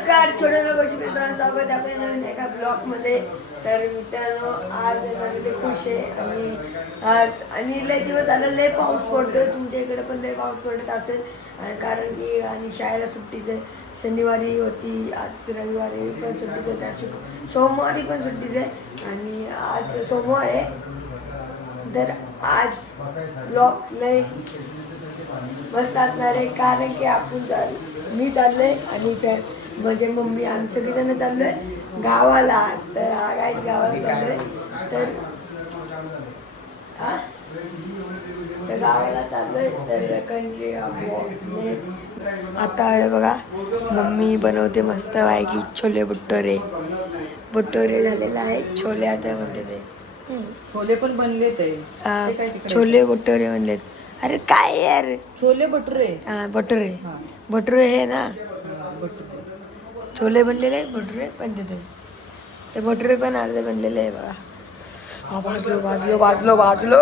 नमस्कार छोटे लोक मित्रांनो, स्वागत आहे आपल्या नवीन एका ब्लॉगमध्ये. तर मित्रांनो, आज ते खुश आहे आणि लय दिवस झालं लय पाऊस पडतोय. तुमच्या इकडे पण लय पाऊस पडत असेल कारण की आणि शाळेला सुट्टीच आहे. शनिवारी होती, आज रविवारी पण सुट्टीच होती, सोमवारी पण सुट्टीच आहे आणि आज सोमवार आहे. तर आज ब्लॉग लय मस्त असणार आहे कारण की मी चाललोय आणि म्हणजे मम्मी आम्ही सगळीजण चाललोय गावाला. तर गावाला चाललोय तर गावाला चाललोय तर कंट्री आता बघा मम्मी बनवते मस्त वाईकी छोले भटुरे झालेला आहे. छोले आता म्हणते ते छोले पण बनले ते छोले भटुरे बनलेत. अरे काय यार, छोले भटुरे भटुरे हे ना, छोले बनलेले भटुरे पण ते भटुरे पण अर्धे बनलेले आहे बघा. भाजलो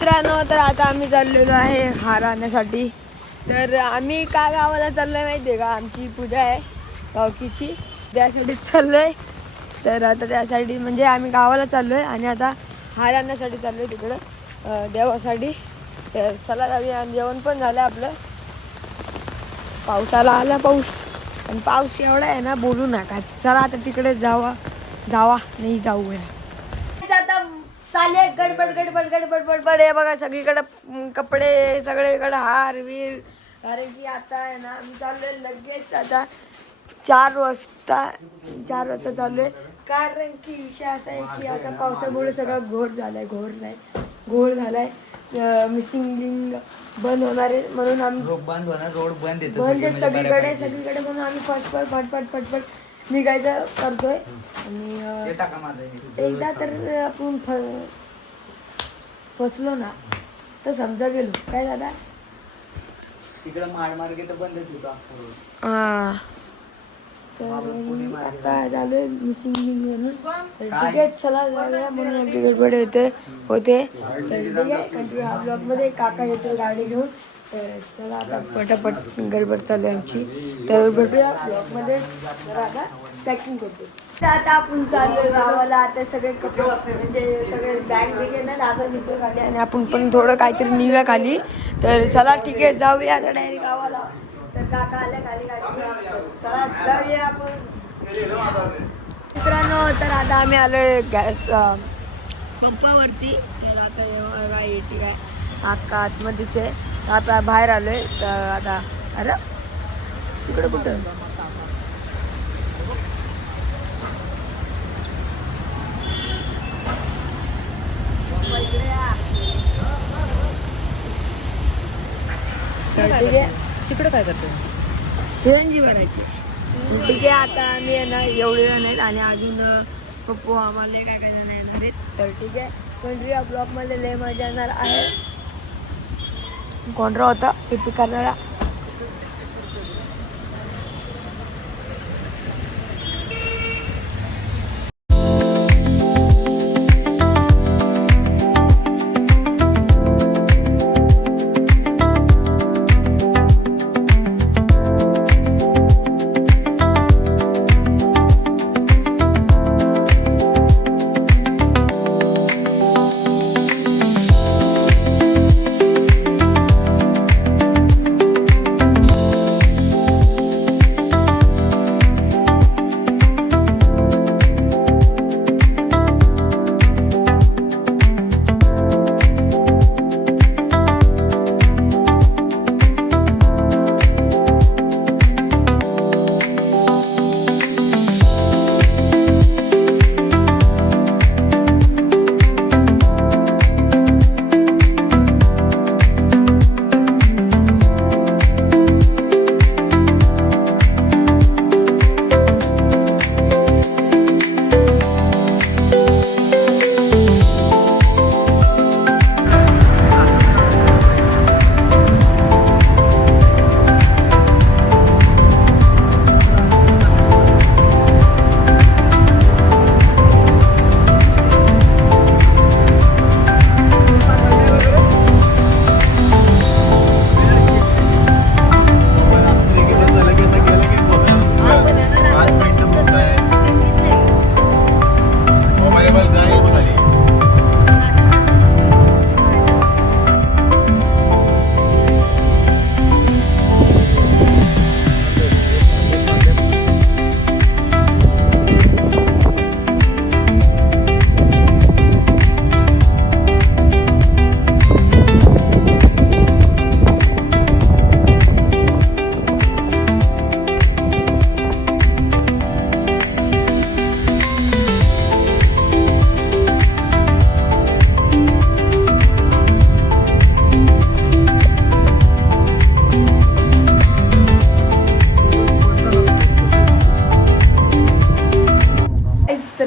मित्रांनो. तर आता आम्ही चाललेलो आहे हार आणण्यासाठी. तर आम्ही का गावाला चाललोय माहिती आहे का, आमची पूजा आहे गावकीची, त्यासाठी चाललोय. तर आता त्यासाठी म्हणजे आम्ही गावाला चाललोय आणि आता हार आणण्यासाठी चाललोय तिकडं देवासाठी. तर चला जाऊया. आणि जेवण पण झालं आपलं. पावसाला आला पाऊस आणि पाऊस एवढा आहे ना बोलू नका. चला आता तिकडे जावा नाही जाऊया. आता चाले गडबड हे बघा, सगळीकडे कपडे, सगळीकडे हार वीर. कारण की आता आहे ना आम्ही चाललोय लगेच आता 4 वाजता चाललोय. कारण की विषय असा आहे की आता पावसामुळे सगळं घोळ झालाय. मिसिंग लिंक बंद होणार आहे म्हणून आम्ही रोड बंद सगळीकडे म्हणून आम्ही फटफट निघायचं करतोय. आणि एकदा तर आपण फसलो ना तर समजा गेलो. काय दादा तिकडे मार्गे तर बंदच होता. तर आता झालोय मिसिंग लिंक म्हणून. तर ठीक आहे, चला जाऊया. म्हणून आमची गडबड होते. तर ठीक आहे, कंटिन्यू हा ब्लॉगमध्ये. काका येतो गाडी घेऊन. तर चला आता पटापट गडबड चालू आहे आमची. तर भेटूया ब्लॉगमध्ये. तर आता पॅकिंग करतो. तर आता आपण चाललो गावाला. आता सगळे कपडे म्हणजे सगळे बॅग बिग ना दादा घेतो खाली आणि आपण पण थोडं काहीतरी निव्या खाली. तर चला ठीक आहे, जाऊया आता डायरेक्ट गावाला. तर काका आल्या खाली गाडी. चला जाऊया आपण मित्रांनो. तर आता आम्ही आलोय गॅस पंपावरती. तर आता ठीक आहे, अक्का आतमध्येच आहे. आता बाहेर आलोय. तर आता अरे तिकडे कुठं तिकडे काय करतो? सीएनजी भरायची. ठीक आहे, आता आम्ही आहे ना एवढे जण आहेत आणि अजून पप्पू आम्हाला काय जण येणार आहेत. तर ठीक आहे, कोंड्रिया ब्लॉकमध्ये लय मजा येणार आहे. कोंड्रा होता पिपी करणारा.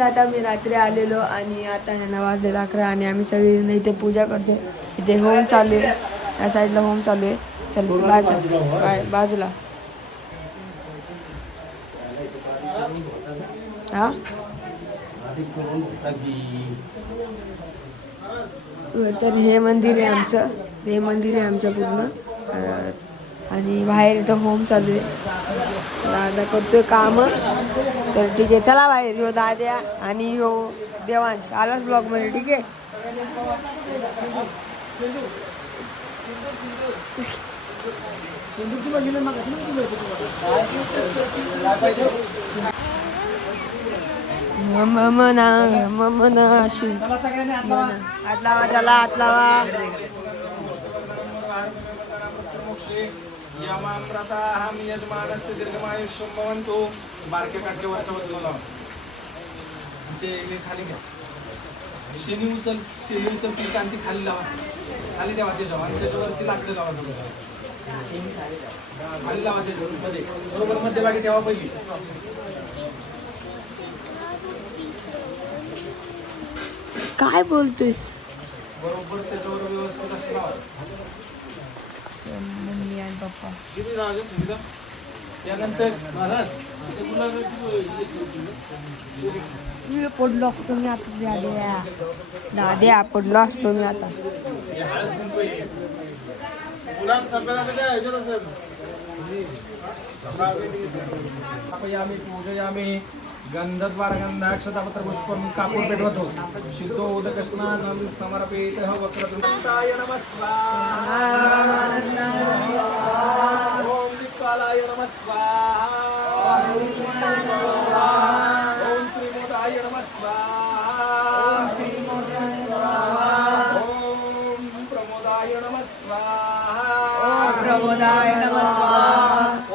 आता मी रात्री आलेलो आणि आता ह्यांना वाजलेला 11 आणि आम्ही सगळेजण इथे पूजा करतो. इथे होम चालू आहे, या साईडला होम चालू आहे. चल बाजूला हा तर हे मंदिर आहे आमचं, हे मंदिर आहे आमचं पूर्ण. आणि बाहेर इथं होम चालू आहे, दादा करतोय काम. तर ठीक आहे, चला बाहेर. ह्यो दाद्या आणि ह्यो देवांश आलाच ब्लॉगमध्ये. ठीक आहे, ममना अशी हात लावा, चला हात लावा. यमामृताहं यजमानस्य दीर्घमायुष्यं भवन्तु. बारक्या काठीवरच्या बाजूला लावा. ते खाली घ्या. शेणी उचल ती कांती खाली लावा, खाली द्यावा त्याच्यावर आणि त्याच्यावरती लागलं लावा. खाली लावा त्याच्यावर मध्ये, बरोबर मध्यभागी ठेवा पहिली. काय बोलतोयस? बरोबर त्याच्यावर व्यवस्थित असं लावा. मम्मी आणि पप्पा त्यानंतर मी पडलो असतो, मी आता दाद्या पडलो असतो मी आता. पूजयामी गंधद्वारगंधाक्षतापत्र पुष्पं कापूर पेटवतो. सिद्धो उदकस्नानं समर्पयेतः वक्रतुण्डाय नमः स्वाहा. ओम दिक्पालाय नमः स्वाहा. ओम त्रिमूर्ताय नमः स्वाहा. ओम प्रमोदाय नमः स्वाहा.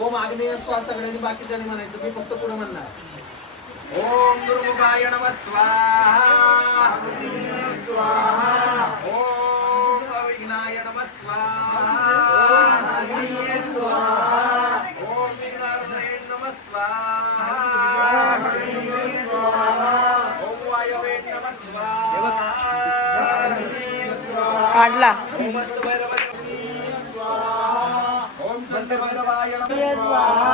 ओम आग्नेय स्वाहा. सगळ्यांनी बाकीच्यांनी म्हणायचं, मी फक्त पुढे म्हणणार. ओम दुर्मुखाय नमः स्वाहा. ओम अविघ्नाय नमः स्वाहा. ओम विघ्नार्णये नमः स्वाहा. ओम वायवे नमः स्वाहा. काढला. ओम अष्टभैरवाय स्वाहा. ओम शंतभैरवाय नमः स्वाहा.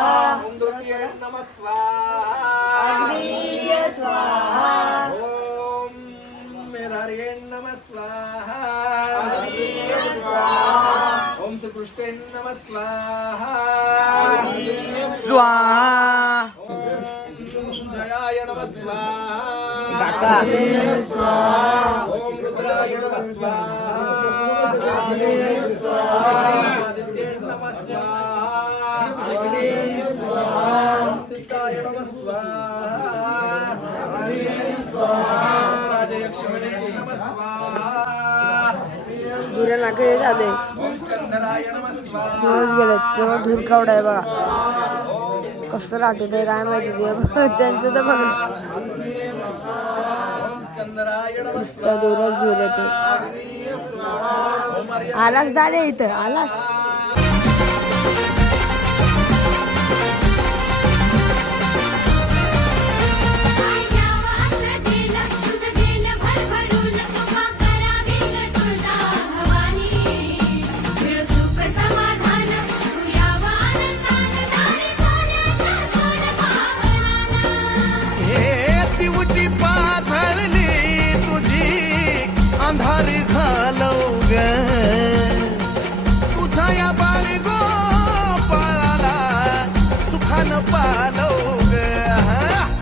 ओम द्वितीये नमः स्वाहा. ओम मेधार्ये नमः स्वाहा. ओम त्रिपुष्टे नमः स्वाहा. ओम जयाय नमः स्वाहा. ओम रुद्राय नमः स्वाहा. आदित्ये नमः स्वाहा. ओम तिताय नमः स्वाहा. राजयक्षिणे नमः स्वाहा. धुरा नाके झाले, ओम स्कंदराय नमः स्वाहा. दिवस गेले तेव्हा धूर कावडा आहे बघा. कसं राहते ते काय माहिती ते त्यांचं तर बघ. ओम स्कंदराय नमः नुसतं दूरच दूर येते. आलास दादे इथं आलास. अंधार घालव ग तुझ्या या बाळगो पाळाला सुखान पालव.